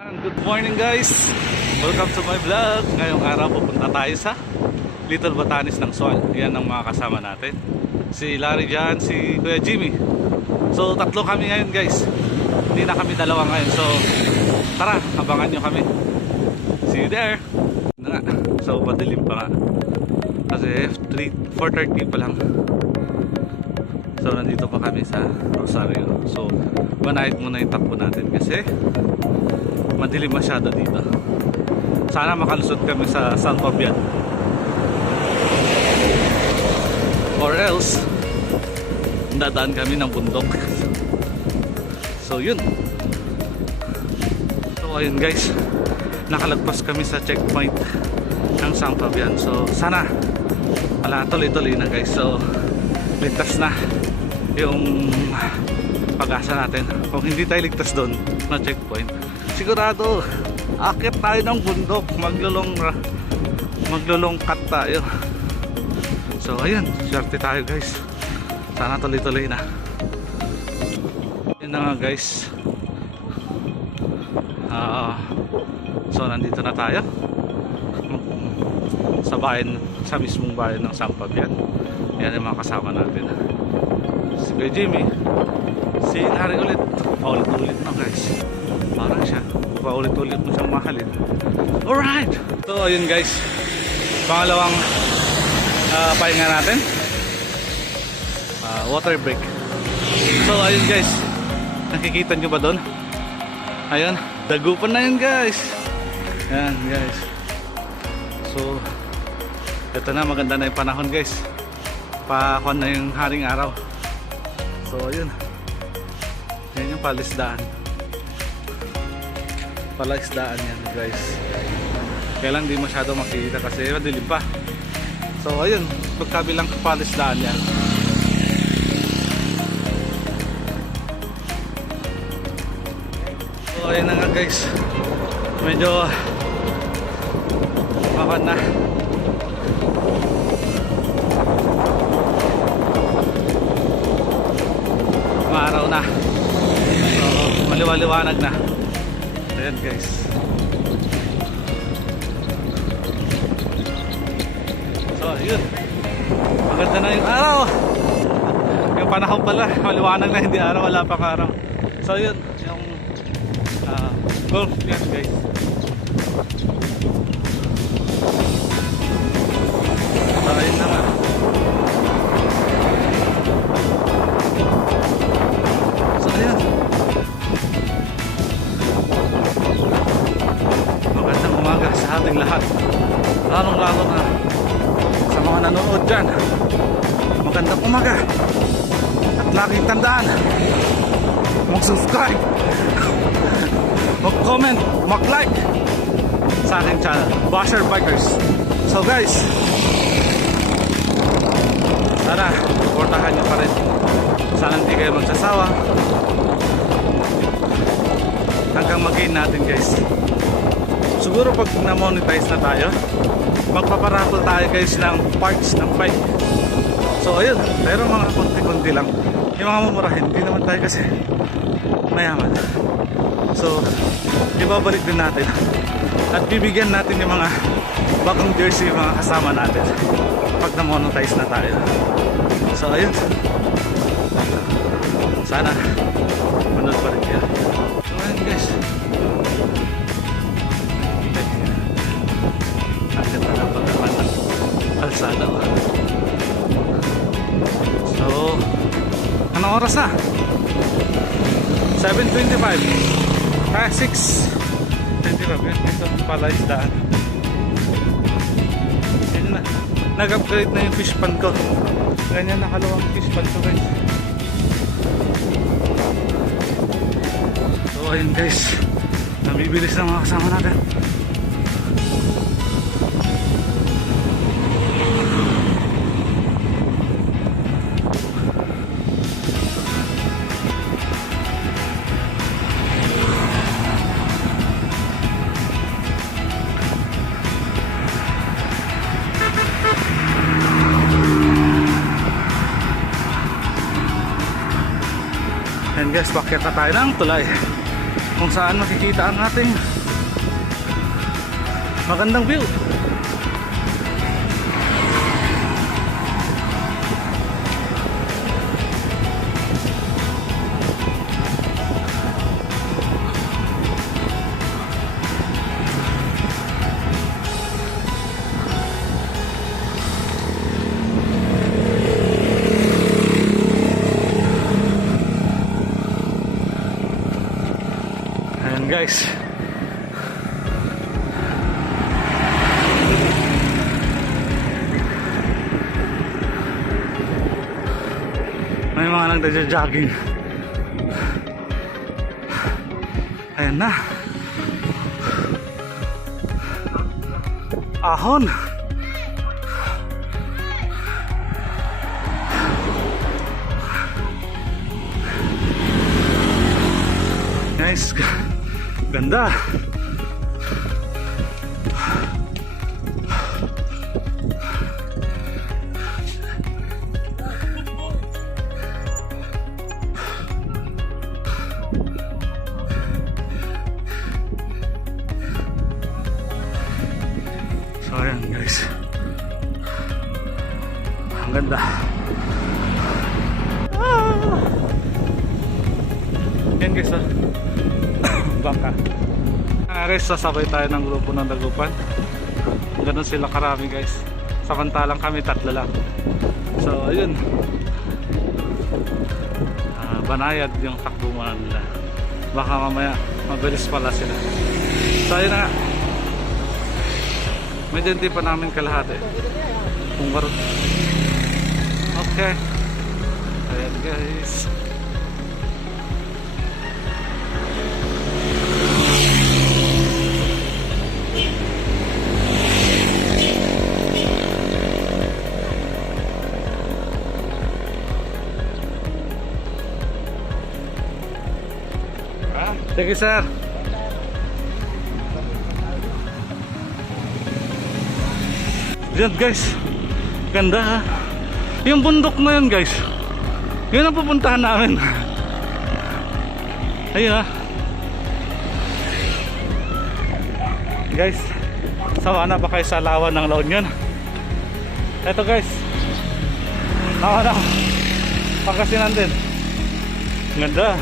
Good morning guys! Welcome to my vlog. Ngayong araw pupunta tayo sa Little Batanes ng Sual. Yan ang mga kasama natin. Si Larry dyan, si Kuya Jimmy. So tatlo kami ngayon guys. Hindi na kami dalawa ngayon. So tara, abangan nyo kami. See you there! Na nga. So madilim pa nga. Kasi 4:30 pa lang. So nandito pa kami sa Rosario. So banayad muna yung takbo natin kasi madilim masyado dito. Sana makalusot kami sa San Fabian. Or else dadaan kami ng bundok. So yun. So ayun guys, nakalagpas kami sa checkpoint ng San Fabian. So sana wala, tuloy-tuloy na guys. So ligtas na yung pag-asa natin. Kung hindi tayo ligtas doon na checkpoint, sigurado akit tayo ng bundok, maglulongkat tayo. So ayun, swerte tayo guys. Sana tuloy-tuloy na. Yun na nga guys. So nandito na tayo sa bayan, sa mismong bayan ng San Fabian. Yan yung mga kasama natin. Si Kuya Jimmy, si Larry ulit. Paulit-ulit na guys. Parang siya, paulit-ulit mo siyang mahalin. Alright! So ayun guys, pangalawang pahinga natin, water break. So ayun guys, nakikita nyo ba doon? Ayun, dagupan na yun guys. Yan guys. So ito na, maganda na yung panahon guys. Pakon na yung haring araw. So ayun, yan yung palisdaan. Palaisdaan yan guys. Kaya lang di masyado makikita kasi madilim pa. So ayun, pagkabilang palisdaan yan. So ayun na nga guys, medyo makon na. Maaraw na. So maliwaliwanag na. Ayan guys. So yun, maganda na yung araw. Yung panahon pala, maliwanag na, hindi araw, wala pang araw. So yun, yung golf yan guys. So ayun na nga. So ayun, magandang umaga sa ating lahat, lalong lalo na sa mga nanonood dyan. Magandang umaga, at laging tandaan, mag-subscribe, mag-comment, mag-like sa aking channel, Basher Bikers. So guys, sana supportahan nyo pa rin. Sana hindi kayo magsasawa hanggang mag-gain natin guys. Siguro pag na-monetize na tayo, magpaparaffle tayo guys ng parts ng bike. So ayun, pero mga konti-konti lang. Yung mga mumurahin, hindi naman tayo kasi mayaman. So ibabalik din natin at bibigyan natin yung mga bagong jersey, yung mga kasama natin pag na-monetize na tayo. So ayun, sana manood pa rin kayo. So ayun guys, agad na lang pagkaman ng kalsada. So anong oras na? 7:25. 6:25. Yan, ito palaisdaan. Yan na, nag-upgrade na yung fish pan ko. Ganyan nakalawang fish pan ko guys. So ayun guys, nabibilis na mga kasama natin. Yan guys, pakyat na tayo ng tulay. kung saan makikita ang ating magandang view. Ayan guys, may mga nagja-jogging. Ayan na, ahon. Nice, ganda. So ayan guys, ang ganda. Yan guys, bangka. Guys, sasabay tayo ng grupo ng Dagupan. Ganun sila karami guys, samantalang kami tatlo lang. So ayun, banayad yung takbo mo nila, baka mamaya mabilis pala sila. So ayun na nga, medyo hindi pa namin kalahati kung garo. Okay, ayan guys. Sige sir. Diyan guys, ganda ha. Yung bundok na yun guys, yun ang pupuntahan namin. Ayun ha guys, sawa na ba kayo sa lawan ng La Union? Eto guys, lawan na Pangasinan din. Ganda.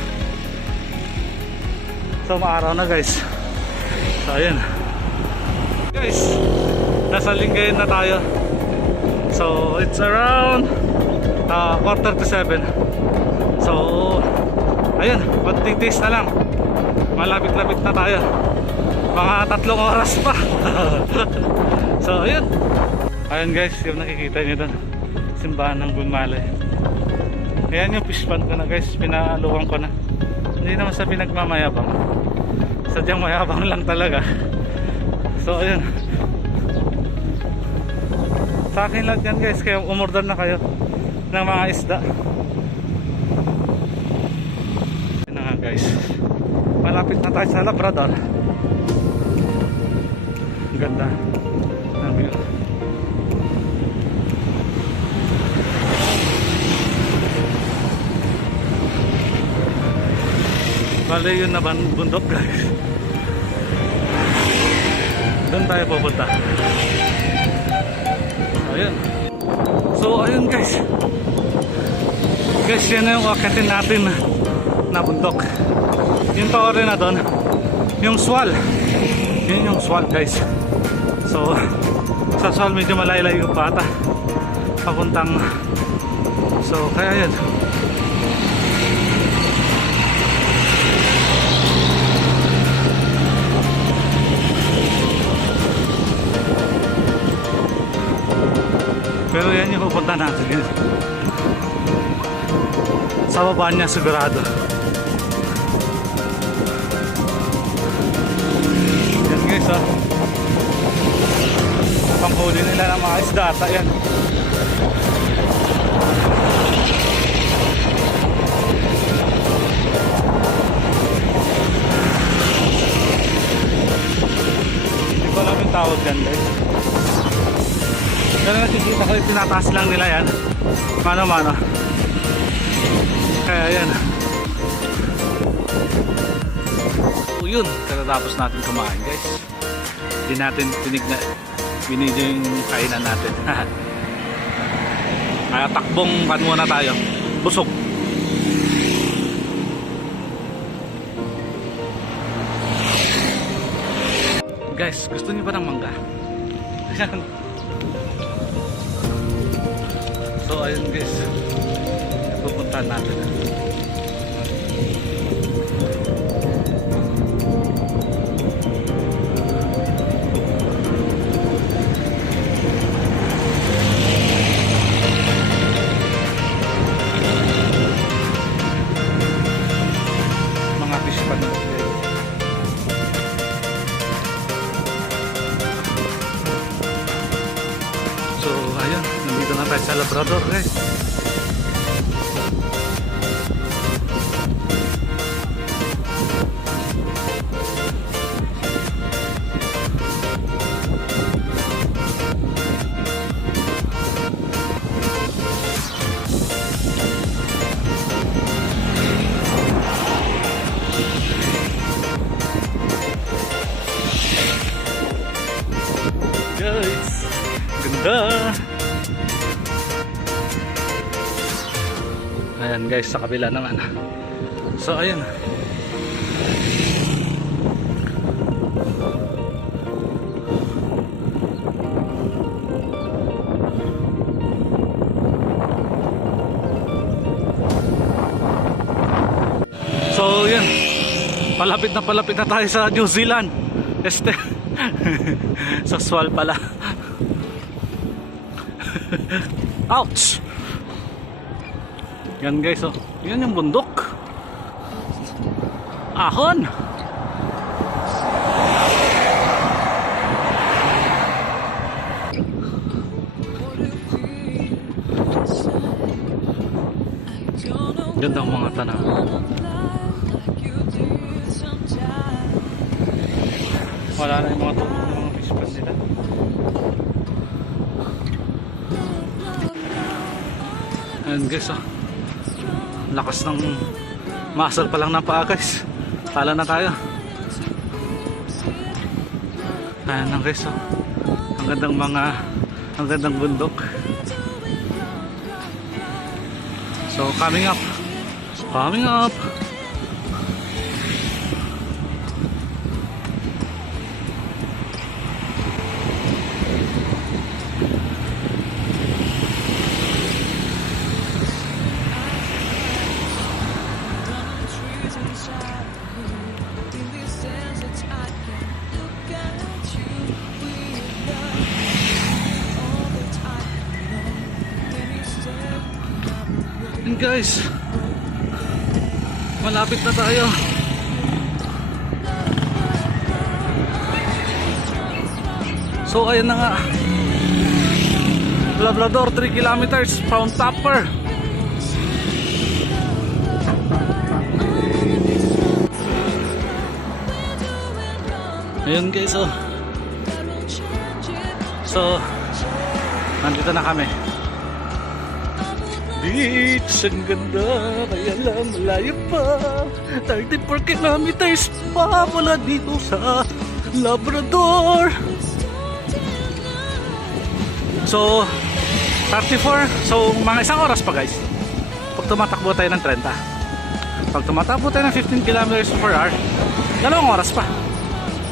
So maaraw na guys. So ayun guys, nasa Lingayen na tayo. So it's around 6:45. So ayun, konting days na lang, malapit-lapit na tayo, mga 3 oras pa. So ayun, ayun guys, yung nakikita nyo doon, simbahan ng Gunmalay. Ayan yung fish pond ko na guys, pinaluwang ko na. Hindi naman sa pinagmamayabang, sadyang mayabang lang talaga. So ayun, sa akin lang yan guys, kaya umorder na kayo ng mga isda. Ayun na nga guys, malapit na tayo sa Labrador. Ang ganda ng view. Bale yun na bundok guys, doon tayo pupunta. Ayun. So ayun guys, yan na yung akitin natin na bundok. Yung tore na doon, yung swal, yun yung swal guys. So sa swal medyo malayo-layo pa ata papuntang, so kaya yun. Pero yan yung pupunta natin. Sa baba niya sigurado. Yan guys oh, panghuli nila ng mga isda. Yan. Hindi ko alam yung tawag dyan guys. Pero nakikita ko yung tinataas lang nila yan, mano-mano. Kaya yan. yun, katatapos natin kumain guys. Hindi natin binidyo yung kainan natin. Kaya takbong kan muna tayo. Busog. Guys, gusto niyo ba ng mangga? Ayan. So ayun guys, pupuntahan natin. Mga fish pan guys. So ayun, nandito na tayo sa Labrador guys. Guys, ganda. Ayan guys, sa kabila naman. So ayun. So yun, palapit na tayo sa New Zealand. Sa Swal pala. Ouch! Yan guys, oh. Yan yung bundok. Ahon! Ganda ang mga tanaw. Wala na yung mga tukok ng mga fish pan nila. Ayan guys, oh. Lakas ng muscle pa lang ng paa guys. Tala na tayo. Ayan lang guys, oh. Ang gandang bundok. So coming up. And guys, malapit na tayo. So ayun na nga, Labrador, 3 kilometers from Tupper. Ayun guys, oh. So nandito na kami. Beach, ang ganda, kaya lang malayo pa. 34 kilometers pa mula dito sa Labrador. So 34, so mga isang oras pa guys. Pag tumatakbo tayo ng 30, pag tumatakbo tayo ng 15 kilometers per hour, 2 oras pa.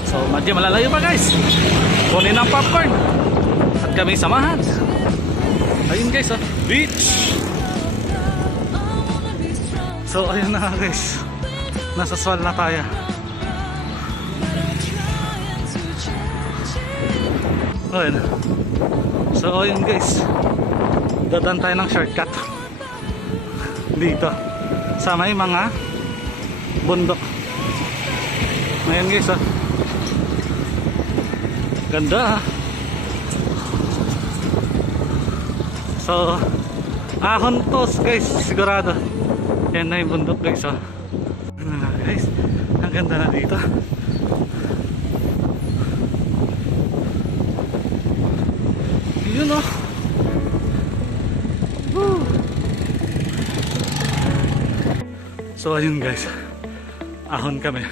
So medyo malalayo pa guys. Kunin ang popcorn at kami samahan. Ayun guys, oh, beach. So ayun na guys, nasa Swal na tayo. Ayun. So ayun guys, dadaan tayo ng shortcut dito sa may mga bundok. Ayun guys, oh. Ganda. So ahon to guys, sigurado. Yan na yung bundok guys, oh. Ano na guys, ang ganda na dito. Yun, oh. Woo. So ayun guys, ahon kami.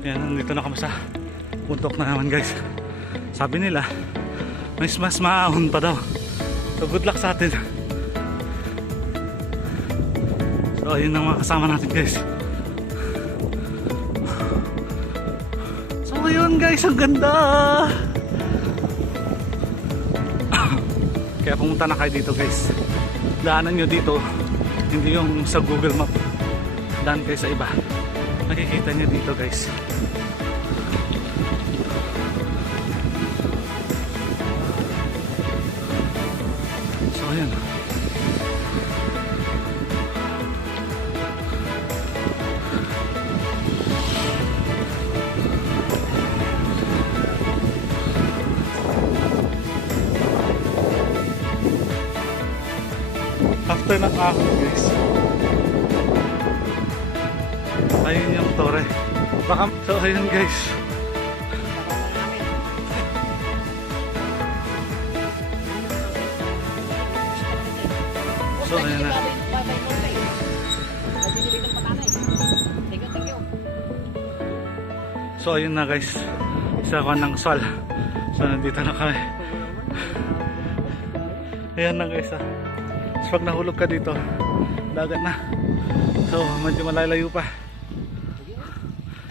Yan, nandito na kami sa puntok na naman guys. Sabi nila mas maahon pa daw. So good luck sa atin. So ayun ang mga kasama natin guys. So ayun guys, ang ganda. Kaya pumunta na kayo dito guys. Daanan nyo dito, hindi yung sa Google Map. Daan kayo sa iba. Nakikita nyo dito guys. So ayan. After ng ahon guys, ayun yung tore. Baka, so ayun guys. So ayun na. So ayun na guys, isa ko ng Sol. So nandito na kami. Ayan na guys ah. So pag nahulog ka dito, dagat na. So medyo malalayo pa.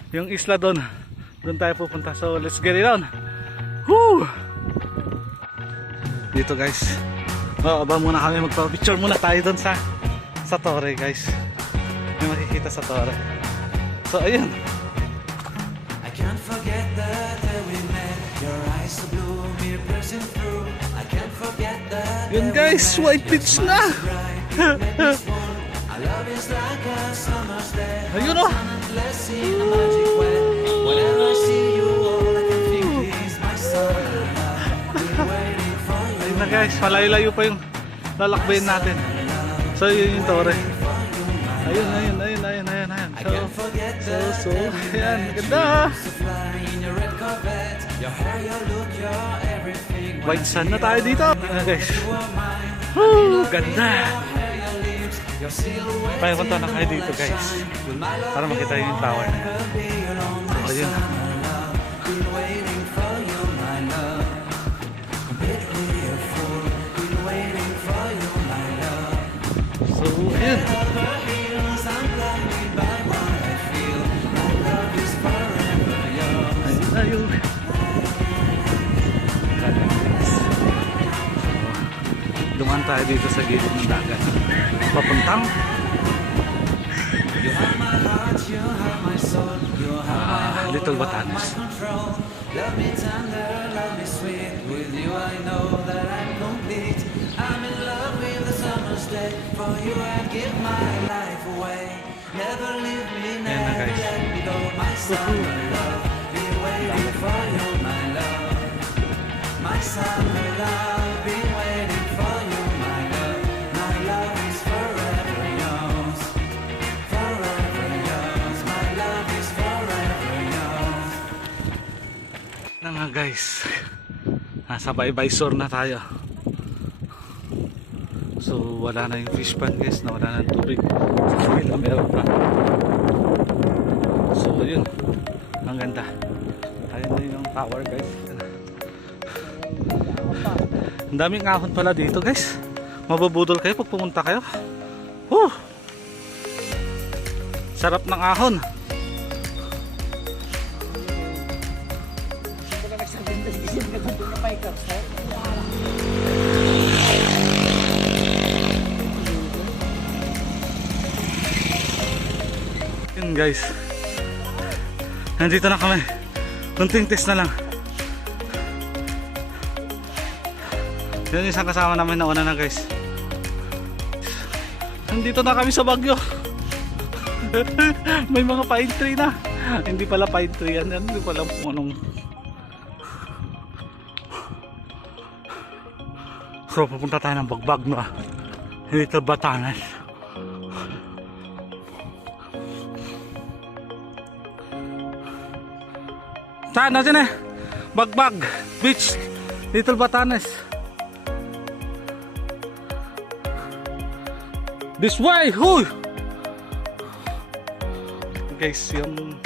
Yung isla doon tayo pupunta. So let's get it on. Woo! Dito guys, aba muna kami, magpa-picture muna tayo doon sa Torre guys. May makikita sa Torre. So ayun. I can't forget the day we met. Your eyes so blue, me piercing through. I can't forget the Yun guys, white beach na. I love is like a summer's day. Ayun oh. Let's see the magic way. Whenever I see you, all I can think is my summer love. Been waiting for you. Ayun na guys, malayo-layo pa yung lalakbayin natin. So yun yung Torre. Ayun. So, ayan, ganda. White sun na tayo dito. Ayan guys. Woo, ganda. Punta na kayo dito guys, para makita yung tower na yan. So, ayun. So, ayun. Ayun. Dumaan tayo dito sa gilid ng dagat. Papuntang Little Batanes. Love me tender, love me sweet. With you I know that I'm complete. I'm in love with the summer's day. For you I'd give my life away. Never leave me, never let me go. My summer love, be waiting for you, my love. My summer love, be waiting for you, my love. My love is forever yours. Forever yours. My love is forever yours. Na nga guys, nasa Baybay-Sur na tayo. So wala na yung fish pan guys, na wala na yung tubig. Sa kabila meron pa. So yun, ang ganda. Ayun na yung tower guys. Ang daming ahon pala dito guys. Mabubudol kayo pag pumunta kayo. Woo! Sarap ng ahon. Yun guys, nandito na kami. Kunting test na lang. Yun yung isang kasama namin na una na guys. Nandito na kami sa Baguio. May mga pine tree na. Hindi pala pine tree yan. Hindi pala kung anong. So pupunta tayo ng Bagbag na Little Batanes. Saan na dyan eh? Bagbag Beach, Little Batanes. This way! Huy! Guys, yung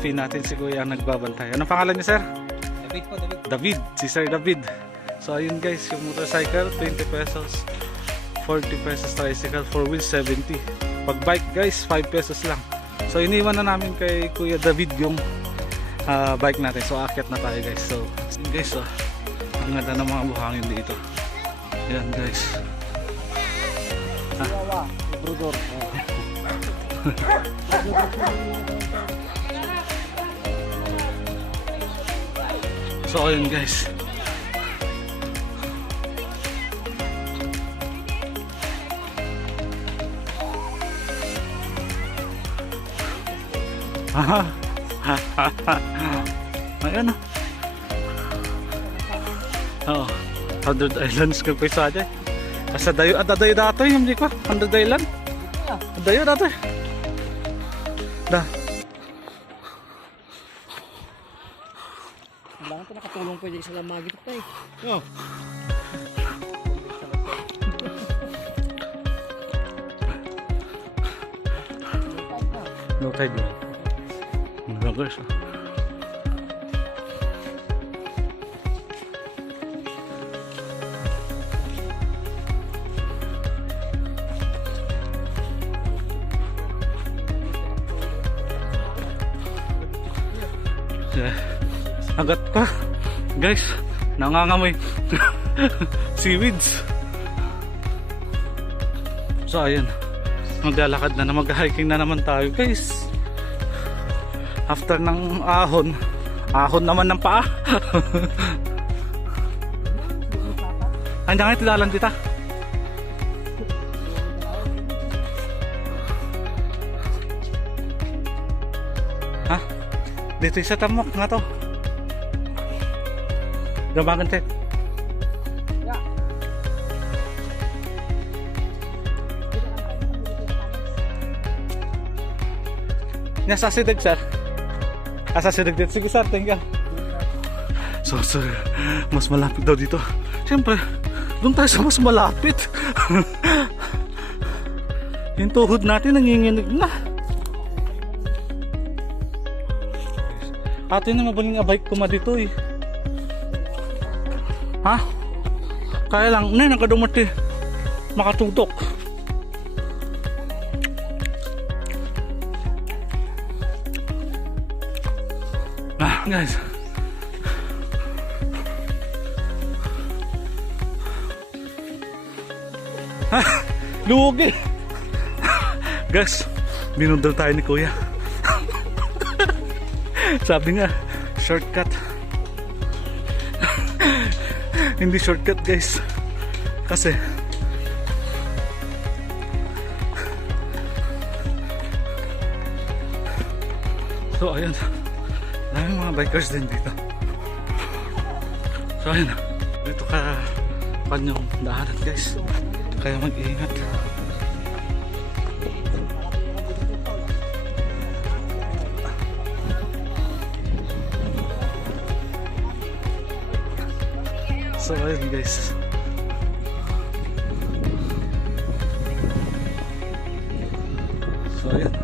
fee natin si Kuya ang nagbabantay. Anong pangalan niya, sir? David po, David. David, si Sir David. So ayun guys, yung motorcycle 20 pesos, 40 pesos tricycle, 4 wheels 70. Pag bike guys, 5 pesos lang. So iniwan na namin kay Kuya David yung bike natin. So aakyat na tayo guys. So yun guys, ang ganda ng mga buhangin dito. Yan guys. Chihuahua, Labrador. So ayun guys. Ayan o. Oo. 100 Islands kag pesa aja. Asa dayo ada dayo dato yung di ko. 100 Island. Dayo dato. Dah. Kailangan pa nakatulong pwede sa lamagit pa eh. Oh. No tide yun. Ano guys? Agad pa guys, nangangamoy seaweeds. So ayun, maglalakad na, mag-hiking na naman tayo guys. After ng ahon naman ng paa. Andiyan nga tilalan dita. Ha? Dito isa tamok nga to. Gabangan tek. Nasa sidag sir. Asa sidag dito. Sige sir, thank you. So sir, mas malapit daw dito. Siyempre, doon tayo sa mas malapit. Yung tuhod natin nanginginig na. Ate na mabaling bike ko dito eh. Ha? Kaya lang, nakadumati. Makatutok. Guys. Ha? Lugi. Guys, binundal tayo ni Kuya. Sabi nga, shortcut. Hindi shortcut guys. Kasi so ayun, daming mga bikers din dito. So ayun, dito ka kanyang daanan guys. Kaya mag-iingat. So ayun guys. So ayun.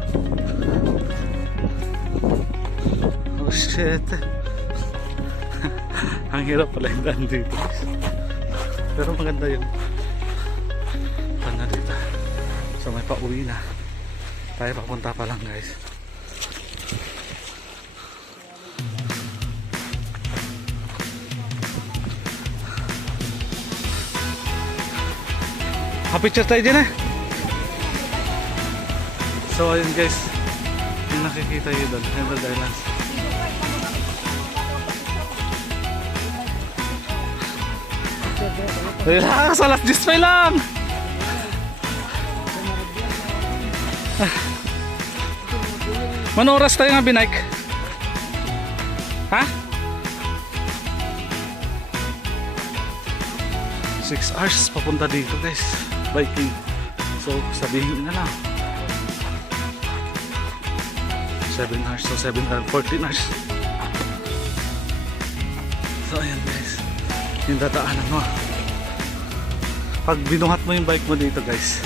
Oh shit. Ang hirap pala yung daan dito guys. Pero maganda yun. Tanda dito. So may pauwi na. Tayo papunta pa lang guys. Picture tayo dyan eh. So ayun guys, yung nakikita yun doon, Emerald Islands. Relax, alas 10 pa lang. Mano oras tayo nga binike? Ha? 6 hours papunta dito guys, biking. So sabihin na lang 7 hours, so 7 hours, 14 hours. So ayan guys, yung dadaanan mo pag binuhat mo yung bike mo dito guys.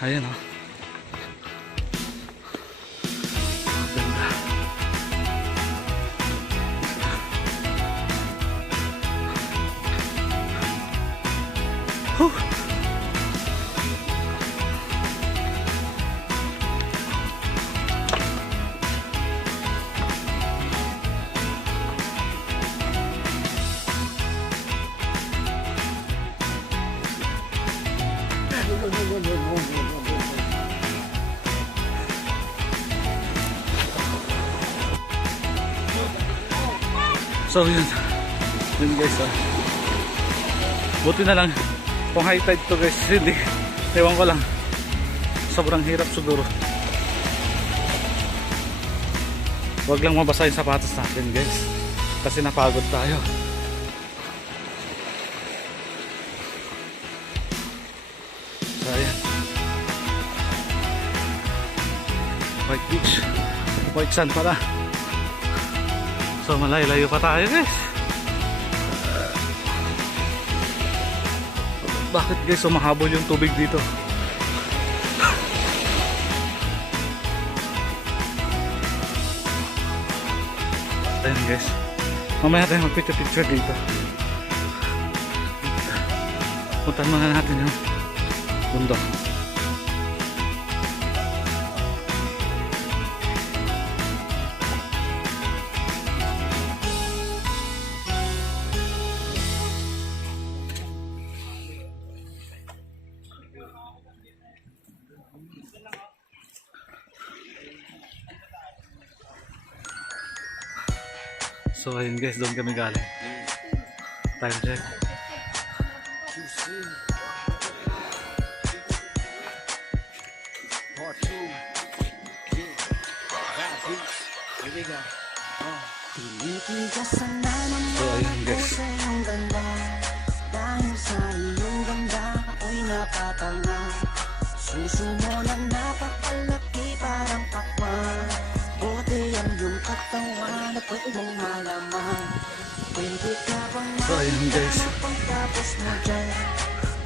Ayan o. So yun. Yun guys. Buti na lang kung high tide to guys. Hindi. Ewan ko lang. Sobrang hirap siguro. Huwag lang mabasa yung sapatos natin guys. Kasi napagod tayo. So ayan. White beach. White sand pala. So malayo-layo pa tayo guys. Bakit guys sumahabol yung tubig dito? Ayan guys. Mamaya tayo magpicture-picture dito. Puntan muna natin yung bundok. So ayun guys, doon kami galing. Time check. So ayun guys. Dahil sa iyong ganda ako'y napatanga. Suso mo na napakalaki parang pakwan. Buti ang iyong katawan at pwede mong malaman. Pwede ka bang So ayun guys. pagtapos mo dyan?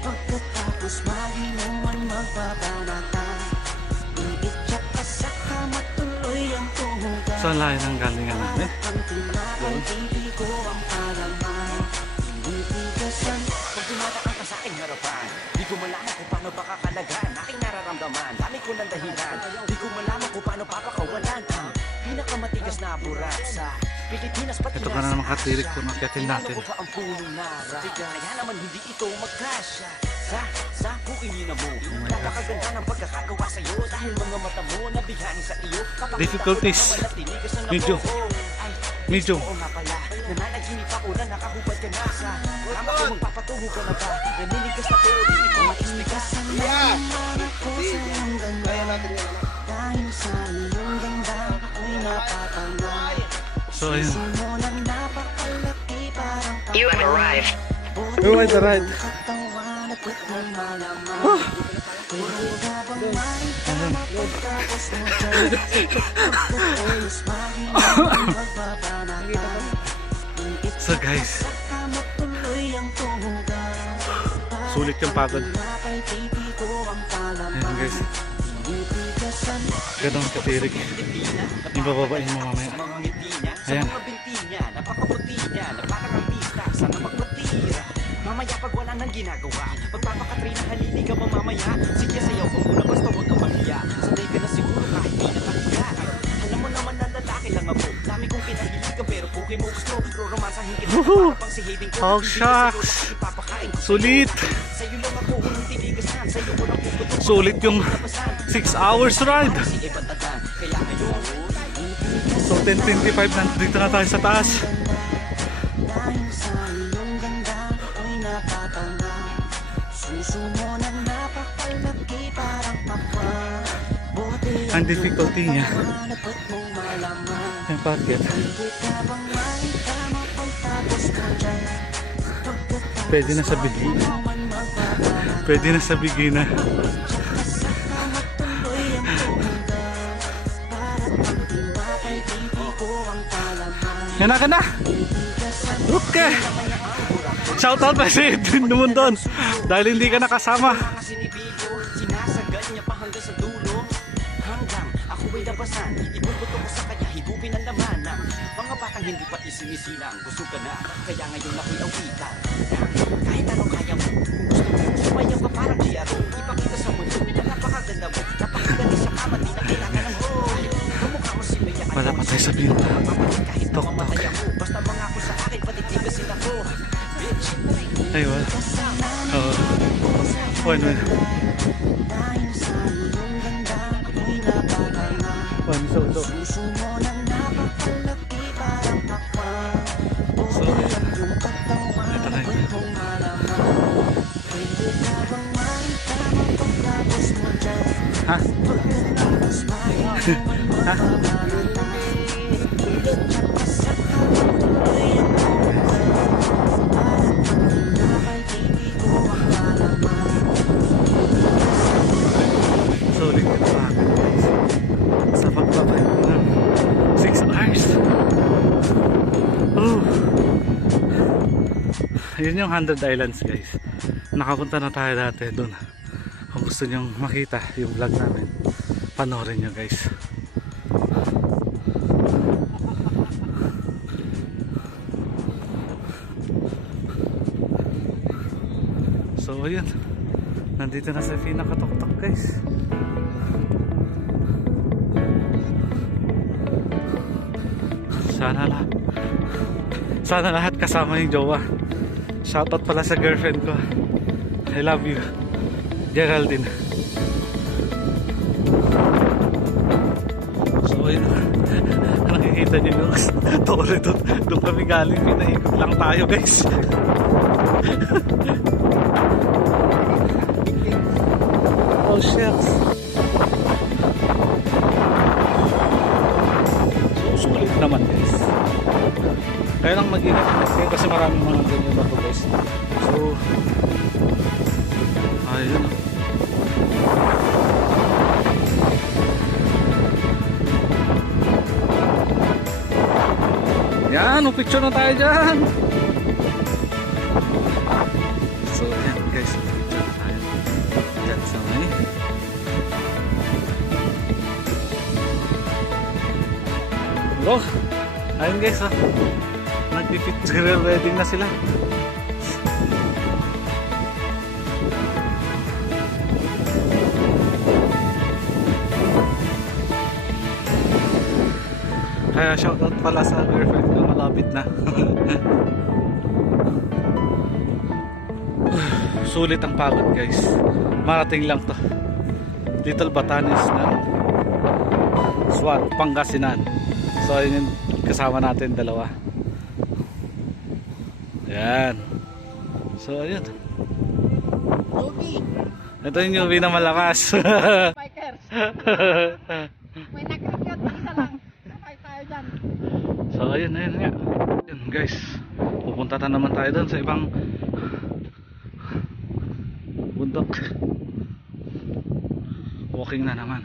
Pagkatapos maginuman magbabanata. Ibig tsak ka sa kama tuloy ang tumugan. So ang layo ng galingan namin. Ang tinapay hindi ko ang palaman. Tinitigasan Pag dumadaan ka sa aking harapan, di ko malaman kung paano pakakalagan aking nararamdaman. Dami ko ng dahilan, di ko malaman kung paano papakawalan ang pinakamatigas na burat sa Pilipinas. Pati Ito ka na naman katirik kung akyatin natin. ko pa ang punong nara. Kaya naman hindi ito magkasya sa kuingin mo. Napakaganda ng pagkakagawa sa'yo dahil mga mata mo nabihani sa iyo. Difficulties. Medyo. Medyo. Oo nga pala, nananaginip ako na nakahubad ka na sa kama ko magpapatungo ka na ba? Naninigas na to, di ko maisligas. ako sa iyong ganda. Dahil sa iyong ganda ako'y napatanga. So ayun. Sumo na napakalaki parang pakwan. You have arrived. You have arrived. Katawan at pwede mong malaman. Pwede ka bang maitama pagtapos mo dyan? Pagkatapos maginuman magbabanata. So guys, Kama tuloy ang tumugan. sulit yung pagod. Tinapay pipi ko ang palaman. Ayun guys, Tinitigasan ganun katirik. Yung bababain mo mamaya. Mga ngiti niya, sa Ayan. mga binti niya, napakaputi niya, na parang ang pista, sana magpatira. Mamaya pag wala nang ginagawa, pagpapakatrina halili ka ba mamaya? Sige sayaw ko muna basta huwag kang mahiya. Sanay ka na siguro kahit di nakahiya. Alam mo naman na lalaki lang ako, dami kong pinahiligan pero puki mo gusto. Romansahin kita Woohoo! para pang si Hayden ko. Oh, Hindi ka shucks! sa'yo lang ipapakain ko. Sulit! Sa'yo lang ako unang tinigasan, sa'yo ko lang puputok. Sulit yung 6 hours ride. Si Ebatagan, kaya ngayon, So 10:25 nandito na tayo sa taas. dahil sa iyong ganda ako'y napatanga. Suso mo na napakalaki parang pakwan. Buti Ang difficulty niya, at pwede mong malaman. yung pagkat. Pwede ka bang maitama pagtapos mo dyan? Pagkatapos Pwede na sa beginner. maginuman magbabanata. Pwede na sa beginner. Sa kama tuloy ang tumugan. Para pag tinapay pipi ko ang palaman. Yan na. Okay. Shoutout pa si Edwin Dumundon. Dahil hindi ka nakasama. mga sinibigo, sinasagad niya pa hanggang sa dulo. Hanggang ako ay labasan, ibubuto ko sa kanya, higupin ang laman ng mga batang hindi pa isinisilang. Gusto ka na, kaya ngayon ako'y awitan. Kahit ano kaya mo, kung gusto mo, sumayaw ka parang Giaro. Ipakita sa mundo na napakaganda mo, napakagaling sa kama, di na kailangan ng ho. Kamukha mo si Maya. Wala pa tayo sa binta. Kahit Tok, mamamatay ako, basta mangako sa akin, patitigasin ako. Bitch, Ay, wala. Oo. Bueno. Dahil sa iyong ganda ako'y napatanga. So. Suso mo na napakalaki parang pakwan. Ha? Ha? Sulit ito sa akin guys. Sa pagbabay ng 6 hours. Oh. Yun yung 100 Islands guys. Nakapunta na tayo dati doon. Kung gusto nyong makita yung vlog namin, panoorin nyo guys. So ayun, nandito na sa pinakatuktok guys. Sana lahat kasama yung jowa. Shoutout pala sa girlfriend ko. I love you, Geraldine. So ayun, nakikita nyo yung tore doon. Doon kami galing, pinaikot lang tayo guys. Oh shucks. So sulit naman guys. Kaya lang mag-ingat kayo kasi maraming mga ganyan na to guys. So ayun. Yan, picture na tayo dyan. So ayan guys, picture na tayo dyan sa may oh, ayun guys, oh. Nagpipicture wedding na sila. Kaya shoutout pala sa girlfriend ko, malapit na. Sulit ang pagod guys. Marating lang to. Little Batanes na Swat, Pangasinan. So ayun yung kasama natin dalawa. Yan. So ayun. Ito yung UV na malakas. Bikers. May nag-record isa lang. Sakay tayo dyan. So ayun nga. Ayun guys. Pupunta na naman tayo doon sa ibang bundok. Walking na naman.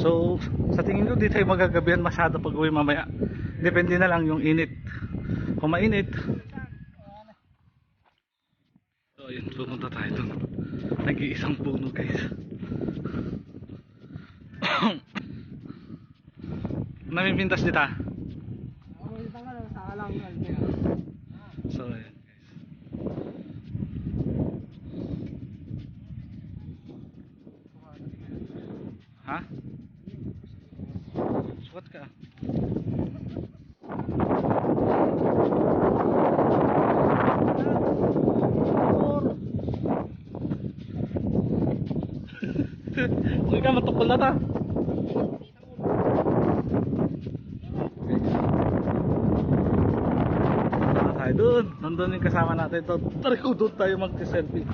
So sa tingin ko di tayo magagabihan masyado pag uwi mamaya. Depende na lang yung init. Kung mainit. So ayun, pupunta tayo doon. Nag-iisang puno guys. Namipintas dito. So ayun guys. Ha? Sukat ka. Huwag ka matukol na ta. Tayo doon. Nandun yung kasama natin. Tara ko doon tayo mag-selfie.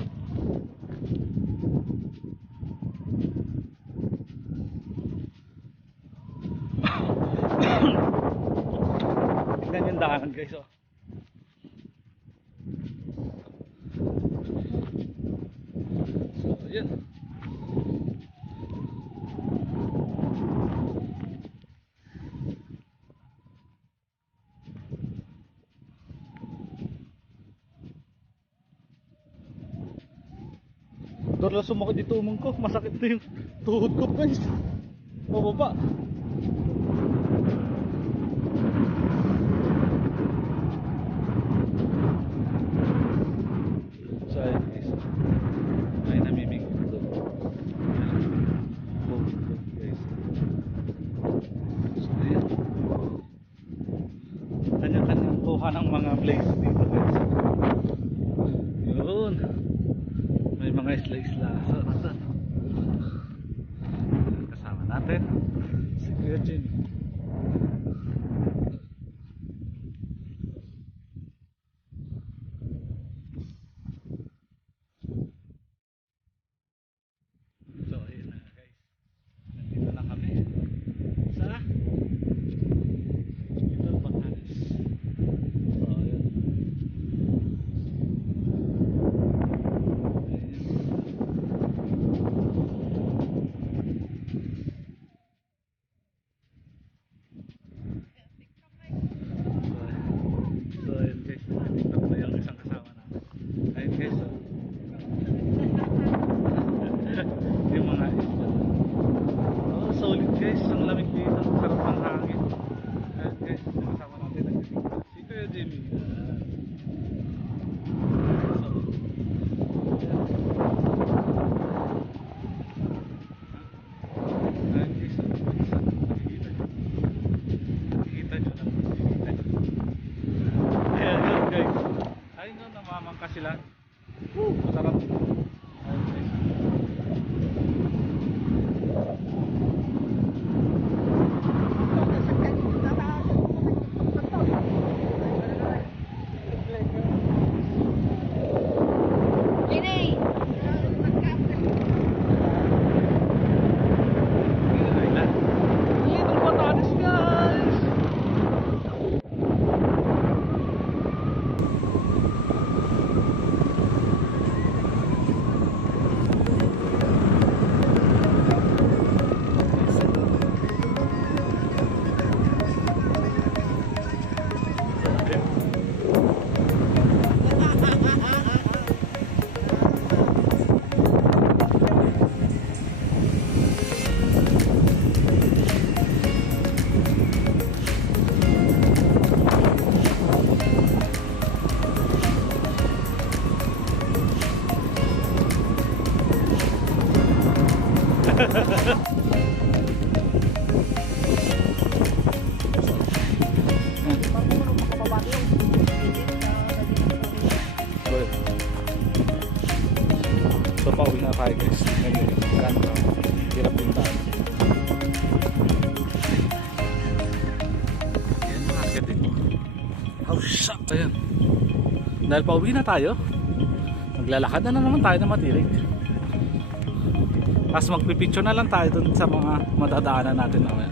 Tignan yung daanan guys oh. So yun. Dorla sumakit dito umong ko. Masakit na yung tuhod ko guys. Pababa. So ayun guys. Ay namimig doon. Guys. So ayun. Kanya-kanyang kuha ng mga place dito guys. Yun. May mga isla-isla. So nandun. Kasama natin si Kuya Jimmy. So pauwi na tayo guys. Ngayon, gano'n ka hirap yung tayo. Ayan, makakit din mo. Oh, shit! Ayan. Dahil pauwi na tayo, maglalakad na naman tayo na matirik. Tapos magpipicture na lang tayo dun sa mga madadaanan natin mamaya.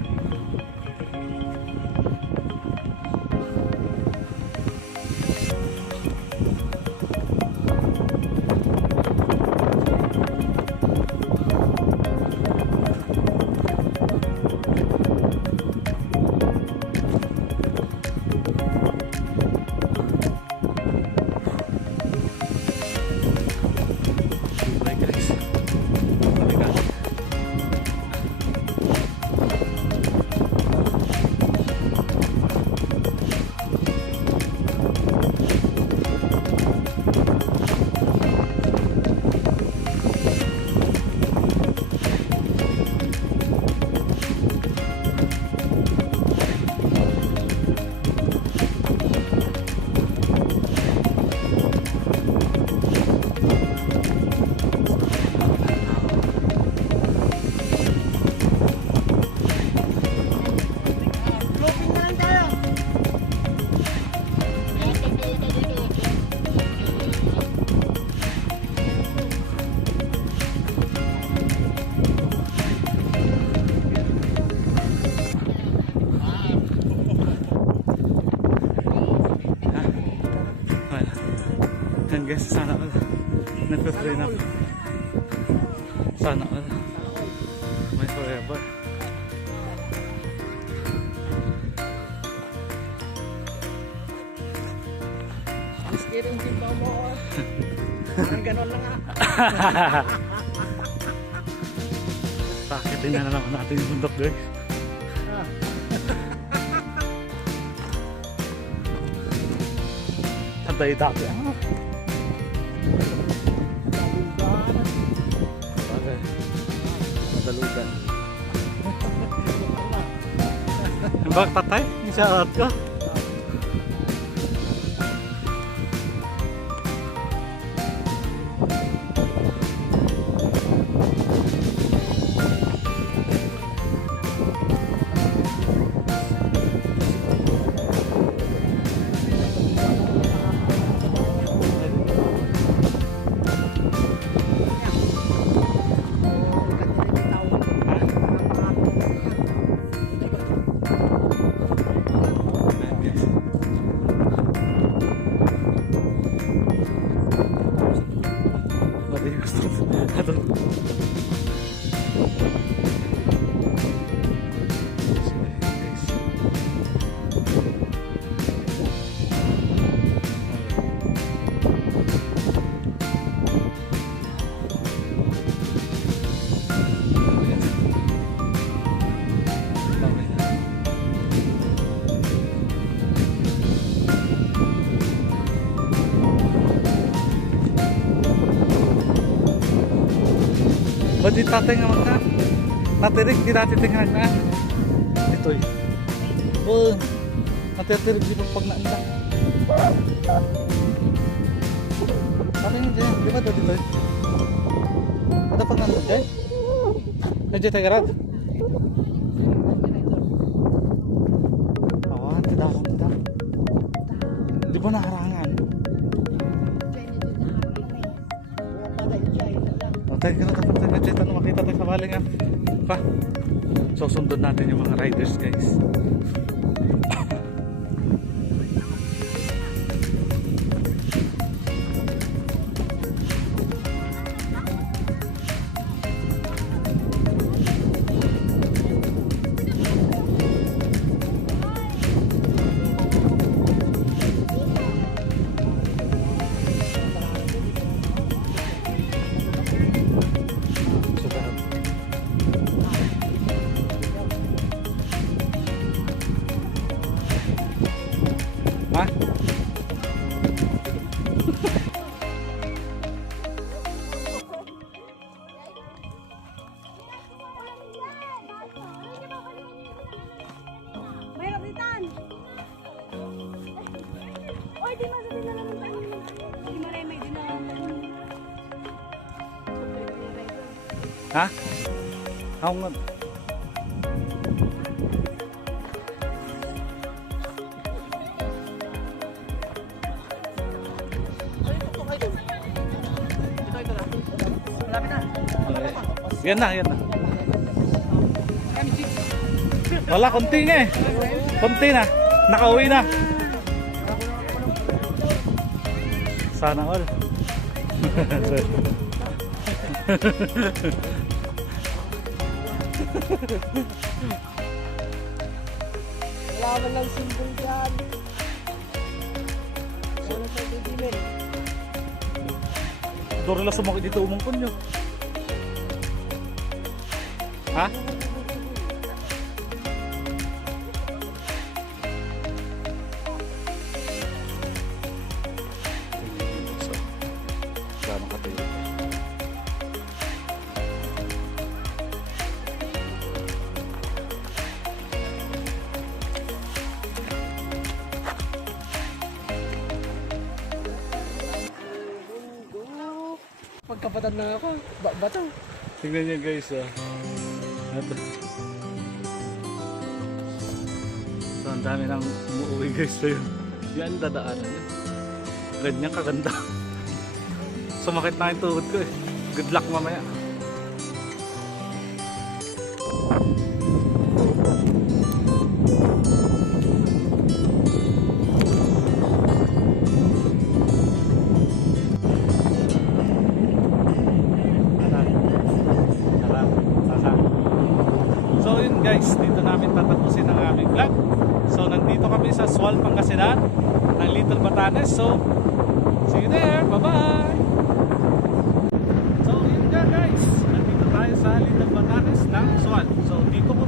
Bye guys. Balikan. Yan guys, sana all nagpe-pray na ako. Sana all may forever. Steering wheel daw mo. Parang ganon lang ah. Bakit din na naman natin yung bundok guys? Tantay dati ah. Okay. Madalugan. Bakit tatay? Isa-out ko. Ba't di tatay naman ka? Natirig, di natin tingnan na. Ito eh. Oo. Natitirig di pag naanda. Tatay nga dyan. Di ba ito dito eh? Ada pag nandun dyan? Nandiyan tayo garad. Awan, tidakang tidakang. Di ba nakarangan? Tayo ka na tapos tayo dyan. Tanong makita tayo sa balingan. Pa. So sundon natin yung mga riders guys. Ha? Ako nga. Yan na, yan na. Wala, konti nga eh. Konti na. Nakauwi na. Sana all. Wala man lang simbol dyan. Wala sa didimin. Doro lang sumakit dito umungkon nyo. Ha? Gano'ng katayo? Pagkapatad na ako. Bato. Tingnan niyo guys, ah. Ito. So, ang dami nang umuwi guys sa'yo. Yan, dadaanan yun. Ganyan kaganda. Sumakit na yung tuhod ko eh. Good luck mamaya. So yun guys, dito namin tatapusin ang aming vlog. So nandito kami sa Sual, Pangasinan ng Little Batanes. So see you there, bye bye. So yun nga guys, nandito tayo sa Little Batanes ng Sual. So dito ko